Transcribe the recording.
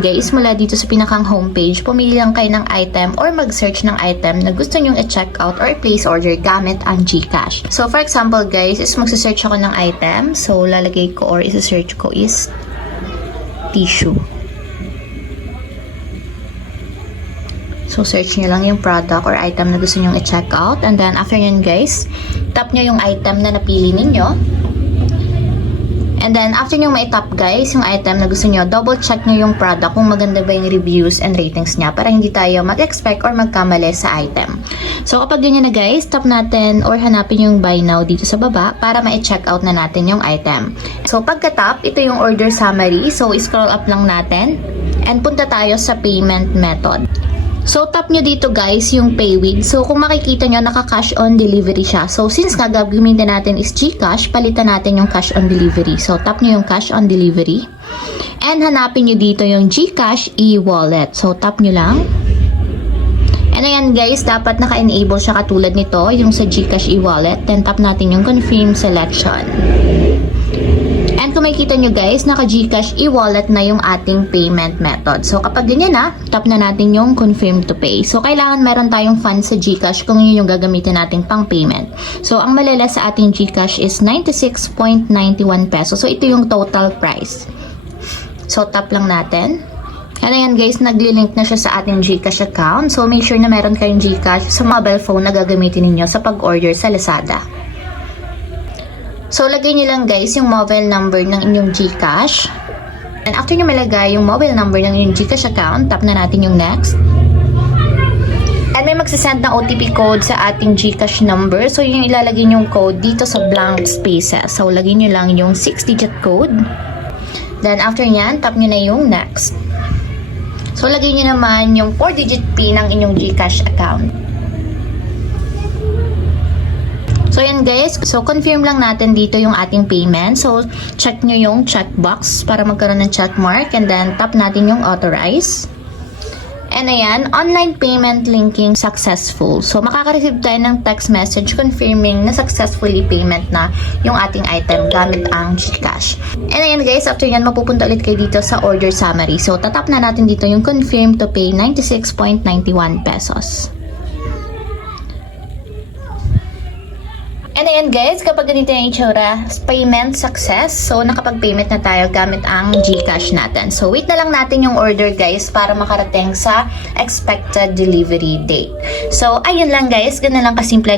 Guys, mula dito sa pinakang homepage, pumili lang kayo ng item or mag-search ng item na gusto nyong i-check out or place order gamit ang GCash. So, for example guys, is magsa-search ako ng item. So, lalagay ko or isa-search ko is tissue. So, search nyo lang yung product or item na gusto nyong i-check out. And then, after yun guys, tap nyo yung item na napili ninyo. And then, after nyo ma-tap guys, yung item na gusto nyo, double check nyo yung product kung maganda ba yung reviews and ratings niya para hindi tayo mag-expect or magkamali sa item. So, kapag ganyan na guys, tap natin or hanapin yung buy now dito sa baba para ma-check out na natin yung item. So, pagka-tap, ito yung order summary. So, scroll up lang natin and punta tayo sa payment method. So, tap nyo dito guys yung paywig. So, kung makikita nyo, naka-cash on delivery siya. So, since nga gagamitin natin is GCash, palitan natin yung cash on delivery. So, tap nyo yung cash on delivery. And hanapin nyo dito yung GCash e-wallet. So, tap nyo lang. And ayan guys, dapat naka-enable siya katulad nito, yung sa GCash e-wallet. Then, tap natin yung confirm selection. And kung makikita nyo guys, naka-GCash e-wallet na yung ating payment method. So, kapag ganyan na, tap na natin yung confirm to pay. So, kailangan meron tayong funds sa GCash kung yun yung gagamitin natin pang payment. So, ang malala sa ating GCash is 96.91 pesos. So, ito yung total price. So, tap lang natin. And ayan guys, nagli-link na siya sa ating GCash account. So, make sure na meron kayong GCash sa mobile phone na gagamitin ninyo sa pag-order sa Lazada. So, lagay nyo lang guys yung mobile number ng inyong GCash. And after nyo malagay yung mobile number ng inyong GCash account, tap na natin yung next. And may magsasend ng OTP code sa ating GCash number. So, yung ilalagay yung code dito sa blank spaces. So, lagay nyo lang yung 6-digit code. Then, after nyan, tap nyo na yung next. So, lagay nyo naman yung 4-digit PIN ng inyong GCash account. So, yan guys. So, confirm lang natin dito yung ating payment. So, check nyo yung checkbox para magkaroon ng check mark. And then, tap natin yung authorize. And ayan, online payment linking successful. So, makaka-receive tayo ng text message confirming na successfully payment na yung ating item gamit ang GCash. And ayan guys, after yan, mapupunta ulit kayo dito sa order summary. So, tatap na natin dito yung confirm to pay 96.91 pesos. And ayan guys, kapag ganito yung itsura, payment success. So, nakapag-payment na tayo gamit ang GCash natin. So, wait na lang natin yung order guys para makarating sa expected delivery date. So, ayun lang guys, ganun lang kasimple.